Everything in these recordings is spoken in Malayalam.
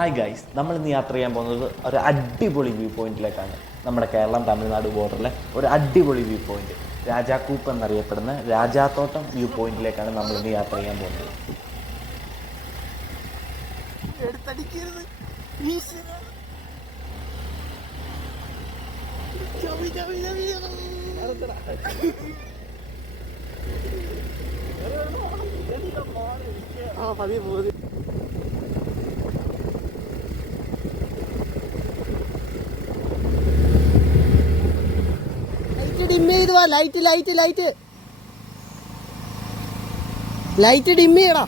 ഹായ് ഗൈസ് നമ്മൾ ഇന്ന് യാത്ര ചെയ്യാൻ പോകുന്നത് ഒരു അടിപൊളി വ്യൂ പോയിന്റിലേക്കാണ് നമ്മുടെ കേരളം തമിഴ്നാട് ബോർഡറിലെ ഒരു അടിപൊളി വ്യൂ പോയിന്റ് രാജാക്കൂപ്പ് എന്നറിയപ്പെടുന്ന രാജാത്തോട്ടം വ്യൂ പോയിന്റിലേക്കാണ് നമ്മൾ ഇന്ന് യാത്ര ചെയ്യാൻ പോകുന്നത്. ആ പോതി ലൈറ്റ് ഡിം ചെയ്ത് വാ light light light light dim ചെയ്യടാ.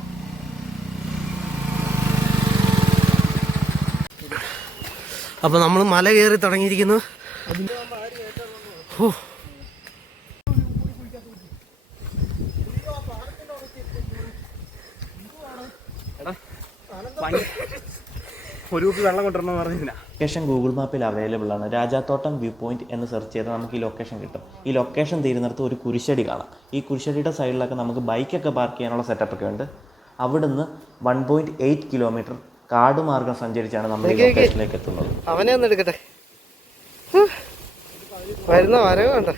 അപ്പൊ നമ്മൾ മല കയറി തുടങ്ങിയിരിക്കുന്നു. ഹോ. ഒരു കുപ്പി വെള്ളം കൊണ്ടുവരണം പറഞ്ഞില്ല ലൊക്കേഷൻ ഗൂഗിൾ മാപ്പിൽ അവൈലബിൾ ആണ്. രാജാത്തോട്ടം വ്യൂ പോയിന്റ് എന്ന് സെർച്ച് ചെയ്താൽ നമുക്ക് ഈ ലൊക്കേഷൻ കിട്ടും. ഈ ലൊക്കേഷൻ തീരുന്നിടത്ത് ഒരു കുരിശടി കാണാം. ഈ കുരിശടിയുടെ സൈഡിലൊക്കെ നമുക്ക് ബൈക്കൊക്കെ പാർക്ക് ചെയ്യാനുള്ള സെറ്റപ്പ് ഒക്കെ ഉണ്ട്. അവിടുന്ന് വൺ പോയിന്റ് എയ്റ്റ് കിലോമീറ്റർ കാട് മാർഗം സഞ്ചരിച്ചാണ് നമ്മൾ ഈ ലൊക്കേഷനിലേക്ക് എത്തുന്നത്. അവനെ ഒന്ന് എടുക്കട്ടെ. വരുന്ന വരവ് കണ്ട?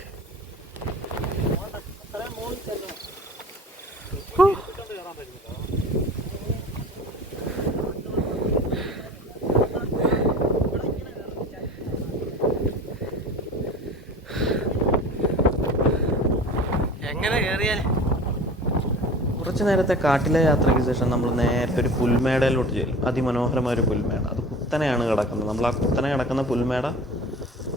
കുറച്ച് നേരത്തെ കാട്ടിലെ യാത്രയ്ക്ക് ശേഷം നമ്മൾ നേരത്തെ ഒരു പുൽമേടയിലോട്ട് ചെല്ലും. അതിമനോഹരമായ ഒരു പുൽമേട. അത് കുത്തനെയാണ് കിടക്കുന്നത്. നമ്മൾ ആ കുത്തനെ കിടക്കുന്ന പുൽമേട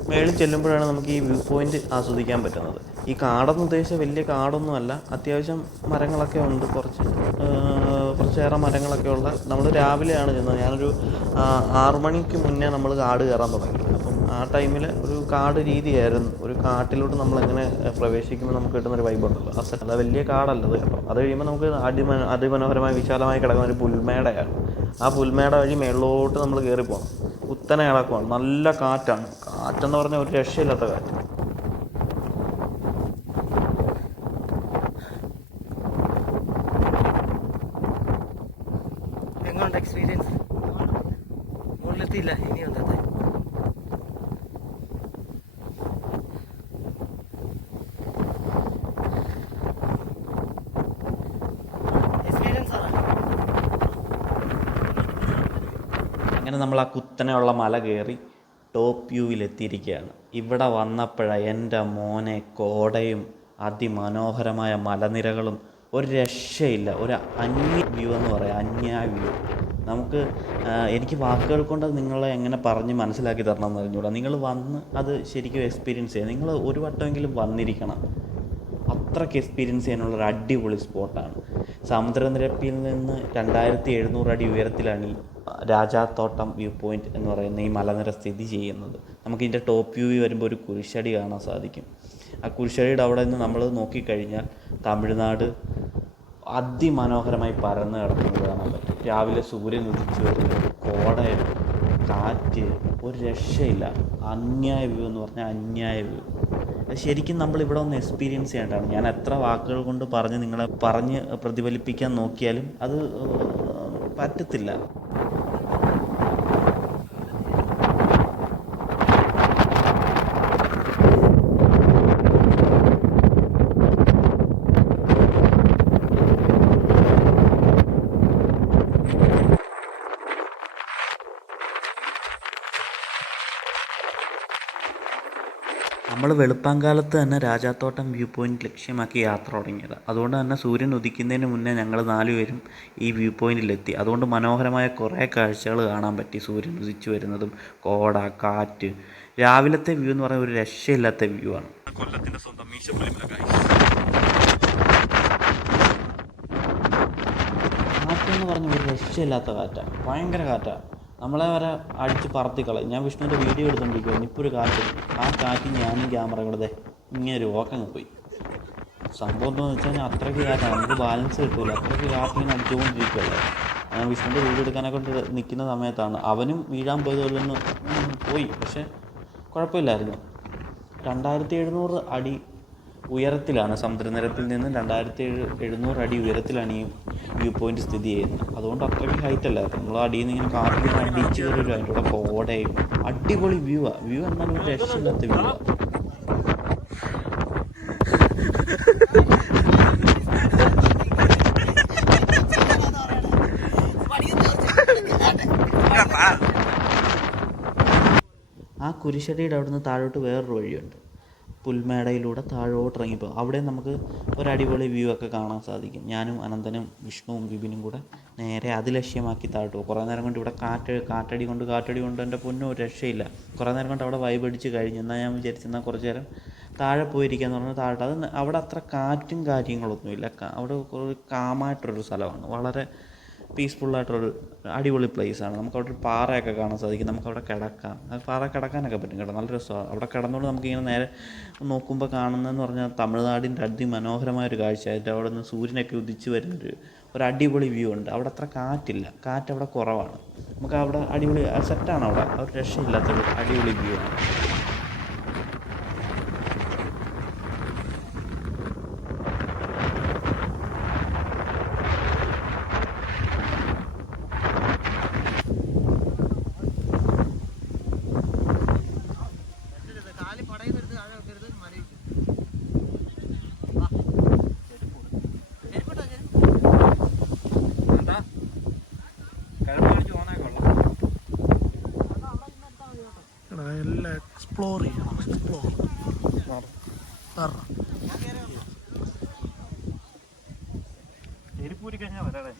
മേളിൽ ചെല്ലുമ്പോഴാണ് നമുക്ക് ഈ വ്യൂ പോയിന്റ് ആസ്വദിക്കാൻ പറ്റുന്നത്. ഈ കാടെന്ന് ഉദ്ദേശിച്ച വലിയ കാടൊന്നുമല്ല അത്യാവശ്യം മരങ്ങളൊക്കെ ഉണ്ട്. കുറച്ച് കുറച്ചേറെ മരങ്ങളൊക്കെ ഉള്ള. നമ്മൾ രാവിലെയാണ് ചെന്നത്. ഞാനൊരു ആറുമണിക്ക് ആറ് മണിക്ക് മുന്നേ നമ്മൾ കാട് കയറാൻ തുടങ്ങി. അപ്പം ആ ടൈമിൽ ഒരു കാട് രീതിയായിരുന്നു. ഒരു കാട്ടിലോട്ട് നമ്മൾ എങ്ങനെ പ്രവേശിക്കുമ്പോൾ നമുക്ക് കിട്ടുന്ന ഒരു വൈബ് ഉണ്ടല്ലോ. ആ സ്ഥലം. അത് വലിയ കാടല്ലത് കേട്ടോ. അത് കഴിയുമ്പോൾ നമുക്ക് അതിമ അതിമനോഹരമായി വിശാലമായി കിടക്കുന്ന ഒരു പുൽമേടയാണ്. ആ പുൽമേട വഴി മേളിലോട്ട് നമ്മൾ കയറി പോകണം കുത്തനെ കിടക്കുവാണ് നല്ല കാറ്റാണ്. കാറ്റെന്ന് പറഞ്ഞാൽ ഒരു രക്ഷയില്ലാത്ത കാറ്റ് എങ്ങോട്ട് എക്സ്പീരിയൻസ് മുകളിലെത്തിയില്ല ഇനി വന്നത് എക്സ്പീരിയൻസ് ആണ് അങ്ങനെ നമ്മൾ ആ കുത്തനെയുള്ള മല കയറി ടോപ്പ് വ്യൂവിൽ എത്തിയിരിക്കുകയാണ് ഇവിടെ വന്നപ്പോഴാണ് എന്റെ മോനെ കോടയും അതിമനോഹരമായ മലനിരകളും ഒരു രക്ഷയില്ല ഒരു അന്യ വ്യൂ എന്ന് പറയാം അന്യായ വ്യൂ നമുക്ക് എനിക്ക് വാക്കുകൾ കൊണ്ട് നിങ്ങളെ എങ്ങനെ പറഞ്ഞ് മനസ്സിലാക്കി തരണം എന്ന് അറിഞ്ഞൂടാ നിങ്ങൾ വന്ന് അത് ശരിക്കും എക്സ്പീരിയൻസ് ചെയ്യുക നിങ്ങൾ ഒരു വട്ടമെങ്കിലും വന്നിരിക്കണം. അത്രയ്ക്ക് എക്സ്പീരിയൻസ് ചെയ്യാനുള്ള ഒരു അടിപൊളി സ്പോട്ടാണ് സമുദ്രനിരപ്പിൽ നിന്ന് രണ്ടായിരത്തി എഴുന്നൂറ് അടി ഉയരത്തിലാണ് ഈ രാജാത്തോട്ടം വ്യൂ പോയിന്റ് എന്ന് പറയുന്ന ഈ മലനിര സ്ഥിതി ചെയ്യുന്നത്. നമുക്ക് ഇതിന്റെ ടോപ്പ് വ്യൂവിൽ വരുമ്പോൾ ഒരു കുരിശടി കാണാൻ സാധിക്കും. ആ കുരിശടിയുടെ അവിടെ നിന്ന് നമ്മൾ നോക്കിക്കഴിഞ്ഞാൽ തമിഴ്നാട് അതിമനോഹരമായി പരന്ന് കിടക്കുന്നത് കാണാൻ പറ്റും. രാവിലെ സൂര്യൻ ഉദിച്ചു വരുന്നത് കോടയിൽ കാറ്റ് ഒരു രക്ഷയില്ല. അന്യായ വ്യൂ എന്ന് പറഞ്ഞാൽ അന്യായ വ്യൂ അത് ശരിക്കും നമ്മൾ ഇവിടെ ഒന്ന് എക്സ്പീരിയൻസ് ചെയ്യേണ്ടതാണ്. ഞാൻ എത്ര വാക്കുകൾ കൊണ്ട് പറഞ്ഞ് നിങ്ങളെ പറഞ്ഞ് പ്രതിഫലിപ്പിക്കാൻ നോക്കിയാലും അത് പറ്റത്തില്ല. നമ്മൾ വെളുപ്പാങ്കാലത്ത് തന്നെ രാജാത്തോട്ടം വ്യൂ പോയിന്റ് ലക്ഷ്യമാക്കി യാത്ര തുടങ്ങിയത്. അതുകൊണ്ട് തന്നെ സൂര്യൻ ഉദിക്കുന്നതിന് മുന്നേ ഞങ്ങൾ നാലുപേരും ഈ വ്യൂ പോയിന്റിലെത്തി അതുകൊണ്ട് മനോഹരമായ കുറേ കാഴ്ചകൾ കാണാൻ പറ്റി സൂര്യൻ ഉദിച്ചു വരുന്നതും കോട കാറ്റ്. രാവിലത്തെ വ്യൂ എന്ന് പറയുന്നത് ഒരു രക്ഷയില്ലാത്ത വ്യൂ ആണ്. കൊല്ലത്തിന്റെ സ്വന്തം കാറ്റെന്ന് പറഞ്ഞ ഒരു രക്ഷയില്ലാത്ത കാറ്റാണ് ഭയങ്കര കാറ്റാണ് നമ്മളെ വരെ അടിച്ച് പറത്തി പറത്തിക്കളയും ഞാൻ വിഷ്ണുവിന്റെ വീഡിയോ എടുത്തോണ്ടിരിക്കുവായിരുന്നു ഇപ്പോൾ ഒരു കാറ്റ് ആ കാറ്റ് ഞാനും ക്യാമറ കൂടെ ഇങ്ങനെ ഒരു ഓക്കങ്ങ് പോയി. സംഭവം എന്താണെന്ന് വെച്ച് കഴിഞ്ഞാൽ അത്രയ്ക്ക് കാറ്റാണ് നമുക്ക് ബാലൻസ് കിട്ടില്ല അത്രയ്ക്ക് കാറ്റ് ഇങ്ങനെ അടിച്ചുകൊണ്ടിരിക്കുമല്ലേ ഞാൻ വിഷ്ണുവിന്റെ വീഡിയോ എടുക്കാനൊക്കെ നിൽക്കുന്ന സമയത്താണ്. അവനും വീഴാൻ പോയതുപോലൊന്ന് പോയി. പക്ഷേ കുഴപ്പമില്ലായിരുന്നു. രണ്ടായിരത്തി എഴുന്നൂറ് അടി ഉയരത്തിലാണ്. സമുദ്രനിരപ്പിൽ നിന്ന് രണ്ടായിരത്തി എഴു എഴുന്നൂറ് അടി ഉയരത്തിലാണ് ഈ വ്യൂ പോയിന്റ് സ്ഥിതി ചെയ്യുന്നത്. അതുകൊണ്ട് അത്രയ്ക്ക് ഹൈറ്റ് അല്ല. നമ്മൾ അടിയിൽ നിന്ന് ഇങ്ങനെ നിന്ന് അടിച്ച് കയറി അതിന്റെ കൂടെ കോടയും അടിപൊളി വ്യൂ ആ. വ്യൂ എന്നാൽ ഒരു രക്ഷയില്ലാത്ത വ്യൂ ആ. ആ കുരിശടിയുടെ അവിടുന്ന് താഴോട്ട് വേറൊരു വഴിയുണ്ട്. പുൽമേടയിലൂടെ താഴോട്ട് ഇറങ്ങിപ്പോ അവിടെ നമുക്ക് ഒരു അടിപൊളി വ്യൂ ഒക്കെ കാണാൻ സാധിക്കും. ഞാനും അനന്തനും വിഷ്ണുവും വിപിനും കൂടെ നേരെ അത് ലക്ഷ്യമാക്കി താഴ്ത്തു. കുറേ നേരം കൊണ്ട് ഇവിടെ കാറ്റ് കാറ്റടി കൊണ്ട് കാറ്റടി കൊണ്ട് എന്റെ പൊന്നും ഒരു രക്ഷയില്ല. കുറേ നേരം കൊണ്ട് അവിടെ വൈബ് അടിച്ച് കഴിഞ്ഞു. എന്നാൽ ഞാൻ വിചാരിച്ചെന്നാൽ കുറച്ച് നേരം താഴെ പോയിരിക്കാന്ന് പറഞ്ഞാൽ താഴെ അത് അവിടെ അത്ര കാറ്റും കാര്യങ്ങളൊന്നുമില്ല. അവിടെ കുറേ കാമായിട്ടൊരു സ്ഥലമാണ്. വളരെ പീസ്ഫുള്ളായിട്ടൊരു അടിപൊളി ആണ്. നമുക്ക് അവിടെ ഒരു പാറയൊക്കെ കാണാൻ സാധിക്കും. നമുക്ക് അവിടെ കിടക്കാം. അത് പാറ കിടക്കാനൊക്കെ പറ്റും കേട്ടോ. നല്ല രസമാണ് അവിടെ കിടന്നുകൊണ്ട് നമുക്കിങ്ങനെ നേരെ നോക്കുമ്പോൾ കാണുന്നതെന്ന് പറഞ്ഞാൽ തമിഴ്നാടിന്റെ അതിമനോഹരമായ ഒരു കാഴ്ച അതിന്റെ അവിടെ നിന്ന് സൂര്യനൊക്കെ ഉദിച്ച് വരുന്നൊരു ഒരു അടിപൊളി വ്യൂ ഉണ്ട്. അവിടെ അത്ര കാറ്റില്ല. കാറ്റ് അവിടെ കുറവാണ്. നമുക്ക് അവിടെ അടിപൊളി സെറ്റാണ് അവിടെ. ഒരു രക്ഷയില്ലാത്തൊരു അടിപൊളി വ്യൂ ആണ്. എല്ലാം എക്സ്പ്ലോർ ചെയ്യണം. എക്സ്പ്ലോർ എരിപ്പൂരി കഴിഞ്ഞാൽ വരാതെ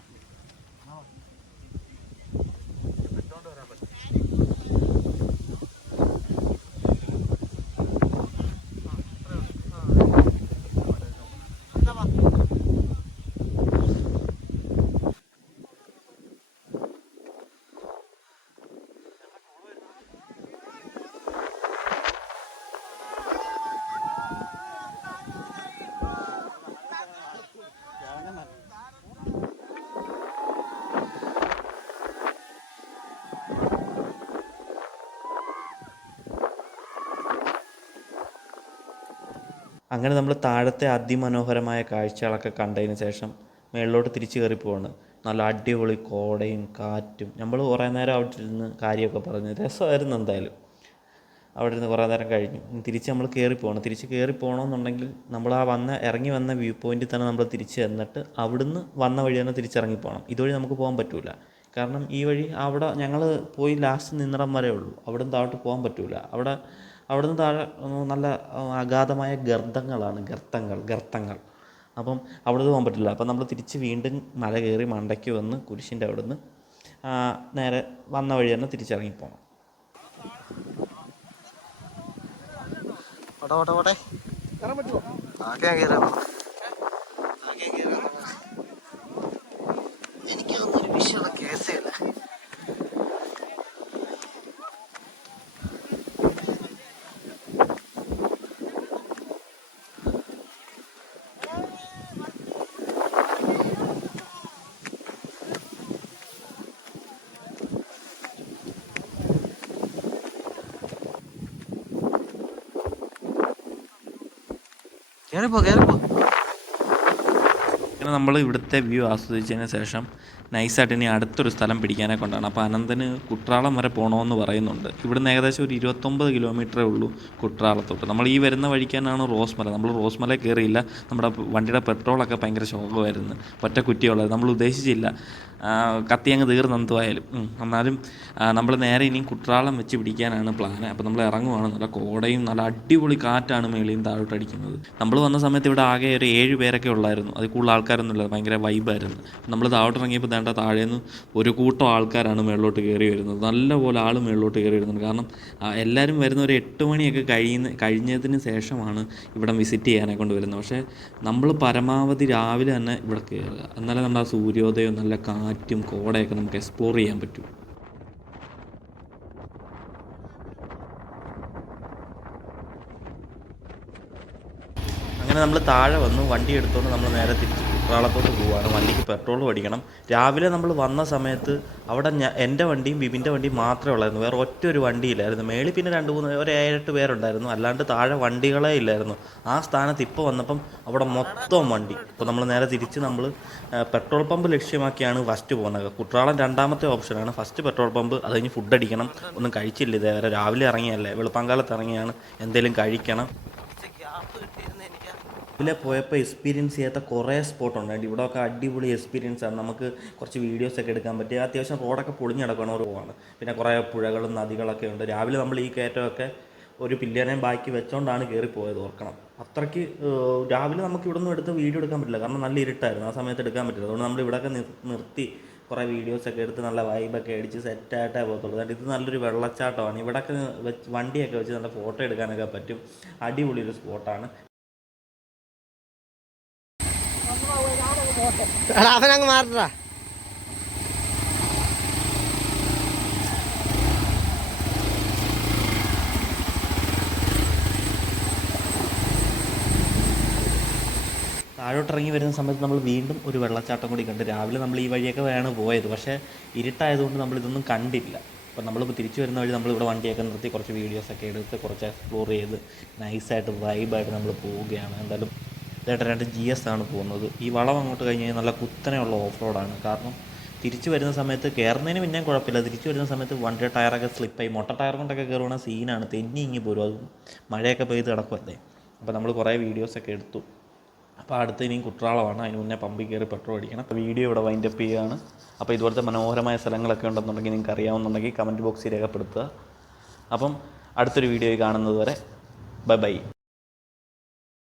അങ്ങനെ നമ്മൾ താഴത്തെ അതിമനോഹരമായ കാഴ്ചകളൊക്കെ കണ്ടതിന് ശേഷം മേളിലോട്ട് തിരിച്ചു കയറി പോവാണ്. നല്ല അടിപൊളി കോടയും കാറ്റും. നമ്മൾ കുറേ നേരം അവിടെ ഇരുന്ന് കാര്യമൊക്കെ പറഞ്ഞു. രസമായിരുന്നു എന്തായാലും. അവിടെ ഇരുന്ന് കുറേ നേരം കഴിഞ്ഞു. തിരിച്ച് നമ്മൾ കയറി പോകണം. തിരിച്ച് കയറി പോകണമെന്നുണ്ടെങ്കിൽ നമ്മൾ ആ വന്ന ഇറങ്ങി വന്ന വ്യൂ പോയിന്റിൽ തന്നെ നമ്മൾ തിരിച്ച് ചെന്നിട്ട് അവിടുന്ന് വന്ന വഴി തന്നെ തിരിച്ചിറങ്ങി പോകണം. ഇതുവഴി നമുക്ക് പോകാൻ പറ്റില്ല കാരണം ഈ വഴി അവിടെ ഞങ്ങൾ പോയി ലാസ്റ്റ് നിന്നിടം വരെ ഉള്ളൂ. അവിടുന്ന് താഴോട്ട് പോകാൻ പറ്റില്ല അവിടെ അവിടുന്ന് താഴെ നല്ല അഗാധമായ ഗർത്തങ്ങളാണ് ഗർത്തങ്ങൾ ഗർത്തങ്ങൾ. അപ്പം അവിടുന്ന് പോകാൻ പറ്റില്ല. അപ്പം നമ്മൾ തിരിച്ച് വീണ്ടും മല കയറി മണ്ടയ്ക്ക് വന്ന് കുരിശിന്റെ അവിടുന്ന് നേരെ വന്ന വഴി തന്നെ തിരിച്ചിറങ്ങി പോകണം ഓട്ടെ ഓട്ടെ ഓട്ടെ കയറാൻ പറ്റുമോ ആകെ കയറാം. ആകെ കയറാം. എനിക്കൊന്നും ഒരു വിഷയമുള്ള കേസേ അല്ല കയറിപ്പോ കയറിപ്പോ അങ്ങനെ നമ്മൾ ഇവിടുത്തെ വ്യൂ ആസ്വദിച്ചതിന് ശേഷം നൈസായിട്ട് ഇനി അടുത്തൊരു സ്ഥലം പിടിക്കാനെ കൊണ്ടാണ്. അപ്പോൾ അനന്തന് കുട്രാളം വരെ പോകണമെന്ന് പറയുന്നുണ്ട്. ഇവിടുന്ന് ഏകദേശം ഒരു ഇരുപത്തൊമ്പത് കിലോമീറ്ററേ ഉള്ളൂ കുട്രാളത്തോട്ട്. നമ്മൾ ഈ വരുന്ന വഴിക്കാനാണ് റോസ്മല. നമ്മൾ റോസ്മല കയറിയില്ല നമ്മുടെ വണ്ടിയുടെ പെട്രോളൊക്കെ ഭയങ്കര ശോകമായിരുന്നു. ഒറ്റ കുറ്റിയുള്ളത് നമ്മൾ ഉദ്ദേശിച്ചില്ല. കത്തി അങ്ങ് തീർന്ന് എന്തുമായാലും എന്നാലും നമ്മൾ നേരെ ഇനിയും കുട്രാളം വെച്ച് പിടിക്കാനാണ് പ്ലാൻ അപ്പോൾ നമ്മൾ ഇറങ്ങുവാണ്. നല്ല കോടയും നല്ല അടിപൊളി കാറ്റാണ് മേളിയും താഴോട്ട് അടിക്കുന്നത്. നമ്മൾ വന്ന സമയത്ത് ഇവിടെ ആകെ ഒരു ഏഴ് പേരൊക്കെ ഉള്ളായിരുന്നു. അത് കൂടുതൽ ആൾക്കാരൊന്നുമില്ല ഭയങ്കര വൈബായിരുന്നു നമ്മൾ താഴോട്ട് ഇറങ്ങിയപ്പോൾ വേണ്ട താഴേന്ന് ഒരു കൂട്ടം ആൾക്കാരാണ് മേളിലോട്ട് കയറി വരുന്നത്. നല്ലപോലെ ആൾ മേളിലോട്ട് കയറി വരുന്നുണ്ട്. കാരണം എല്ലാവരും വരുന്ന ഒരു എട്ട് മണിയൊക്കെ കഴിയുന്ന കഴിഞ്ഞതിന് ശേഷമാണ് ഇവിടെ വിസിറ്റ് ചെയ്യാനെ കൊണ്ട് വരുന്നത്. പക്ഷേ നമ്മൾ പരമാവധി രാവിലെ തന്നെ ഇവിടെ കയറുക എന്നാലേ നമ്മുടെ ആ സൂര്യോദയവും നല്ല കാറ്റും കോടയൊക്കെ നമുക്ക് എക്സ്പ്ലോർ ചെയ്യാൻ പറ്റും. അങ്ങനെ നമ്മൾ താഴെ വന്നു വണ്ടി എടുത്തുകൊണ്ട് നമ്മൾ നേരെ തിരിച്ച് കുട്ടനാളത്തോട്ട് പോവുകയാണ് വണ്ടിക്ക് പെട്രോൾ പഠിക്കണം. രാവിലെ നമ്മൾ വന്ന സമയത്ത് അവിടെ ഞാൻ എന്റെ വണ്ടിയും ബിബിന്റെ വണ്ടിയും മാത്രമേ ഉള്ളായിരുന്നു. വേറെ ഒറ്റ ഒരു വണ്ടിയില്ലായിരുന്നു മേളിൽ പിന്നെ രണ്ട് മൂന്ന് ഒരു ഏഴെട്ട് പേരുണ്ടായിരുന്നു. അല്ലാണ്ട് താഴെ വണ്ടികളേ ഇല്ലായിരുന്നു. ആ സ്ഥാനത്ത് ഇപ്പോൾ വന്നപ്പം അവിടെ മൊത്തം വണ്ടി. ഇപ്പോൾ നമ്മൾ നേരെ തിരിച്ച് നമ്മൾ പെട്രോൾ പമ്പ് ലക്ഷ്യമാക്കിയാണ് ഫസ്റ്റ് പോകുന്നത്. കുട്ടനാളം രണ്ടാമത്തെ ഓപ്ഷനാണ്. ഫസ്റ്റ് പെട്രോൾ പമ്പ് അത് കഴിഞ്ഞ് ഫുഡ് അടിക്കണം. ഒന്നും കഴിച്ചില്ല ഇതേവരെ. രാവിലെ ഇറങ്ങിയല്ലേ? വെളുപ്പാങ്കാലത്ത് ഇറങ്ങിയാണ്. എന്തെങ്കിലും കഴിക്കണം. ഇതിലെ പോയപ്പോൾ എക്സ്പീരിയൻസ് ചെയ്യാത്ത കുറേ സ്പോട്ട് ഉണ്ട്. ഇവിടെ ഒക്കെ അടിപൊളി എക്സ്പീരിയൻസ് ആണ്. നമുക്ക് കുറച്ച് വീഡിയോസ് ഒക്കെ എടുക്കാൻ പറ്റിയ അത്യാവശ്യം റോഡൊക്കെ പൊളിഞ്ഞ് കിടക്കണ പോവാണ് പിന്നെ കുറേ പുഴകളും നദികളൊക്കെ ഉണ്ട്. രാവിലെ നമ്മൾ ഈ കയറ്റമൊക്കെ ഒരു പില്ലേനെയും ബാക്കി വെച്ചോണ്ടാണ് കയറി പോയത് ഓർക്കണം. അത്രയ്ക്ക് രാവിലെ നമുക്ക് ഇവിടെ നിന്ന് എടുത്ത് വീഡിയോ എടുക്കാൻ പറ്റില്ല. കാരണം നല്ല ഇരുട്ടായിരുന്നു. ആ സമയത്ത് എടുക്കാൻ പറ്റില്ല. അതുകൊണ്ട് നമ്മൾ ഇവിടെയൊക്കെ നിർത്തി കുറേ വീഡിയോസൊക്കെ എടുത്ത് നല്ല വൈബൊക്കെ അടിച്ച് സെറ്റായിട്ടേ പോകത്തുള്ളൂ. കാരണം ഇത് നല്ലൊരു വെള്ളച്ചാട്ടമാണ്. ഇവിടെയൊക്കെ വെച്ച് വണ്ടിയൊക്കെ വെച്ച് നല്ല ഫോട്ടോ എടുക്കാനൊക്കെ പറ്റും. അടിപൊളി ഒരു സ്പോട്ടാണ് എടാ അവനങ്ങ് മാറട്ടാ താഴോട്ടിറങ്ങി വരുന്ന സമയത്ത് നമ്മൾ വീണ്ടും ഒരു വെള്ളച്ചാട്ടം കൂടി കണ്ട് രാവിലെ നമ്മൾ ഈ വഴിയൊക്കെ വേണം പോയത്. പക്ഷേ ഇരുട്ടായതുകൊണ്ട് നമ്മൾ ഇതൊന്നും കണ്ടില്ല. അപ്പോൾ നമ്മളിപ്പോൾ തിരിച്ചു വരുന്ന വഴി നമ്മൾ ഇവിടെ വണ്ടിയൊക്കെ നിർത്തി കുറച്ച് വീഡിയോസൊക്കെ എടുത്ത് കുറച്ച് എക്സ്പ്ലോർ ചെയ്ത് നൈസായിട്ട് വൈബായിട്ട് നമ്മൾ പോവുകയാണ്. എന്തായാലും ഇതായിട്ട് രണ്ട് ജി എസ് ആണ് പോകുന്നത്. ഈ വളം അങ്ങോട്ട് കഴിഞ്ഞ് കഴിഞ്ഞാൽ നല്ല കുത്തനെയുള്ള ഓഫ് റോഡാണ് കാരണം തിരിച്ചു വരുന്ന സമയത്ത് കയറുന്നതിന് പിന്നെയും കുഴപ്പമില്ല. തിരിച്ചു വരുന്ന സമയത്ത് വണ്ടിയുടെ ടയറൊക്കെ സ്ലിപ്പായി മൊട്ട ടയർ കൊണ്ടൊക്കെ കയറുന്ന സീനാണ് തെന്നി ഇങ്ങി പോരും. അത് മഴയൊക്കെ പെയ്ത് കിടക്കുമല്ലേ അപ്പോൾ നമ്മൾ കുറേ വീഡിയോസൊക്കെ എടുത്തു. അപ്പോൾ അടുത്ത് ഇനിയും കുട്രാളമാണ്. അതിന് മുന്നേ പമ്പിൽ കയറി പെട്രോൾ അടിക്കണം. വീഡിയോ ഇവിടെ വൈൻഡ് അപ്പ് ചെയ്യുകയാണ് അപ്പോൾ ഇതുപോലത്തെ മനോഹരമായ സ്ഥലങ്ങളൊക്കെ ഉണ്ടെന്നുണ്ടെങ്കിൽ നിങ്ങൾക്ക് അറിയാവുന്നുണ്ടെങ്കിൽ കമന്റ് ബോക്സിൽ രേഖപ്പെടുത്തുക. അപ്പം അടുത്തൊരു വീഡിയോയിൽ കാണുന്നത് വരെ ബൈ ബൈ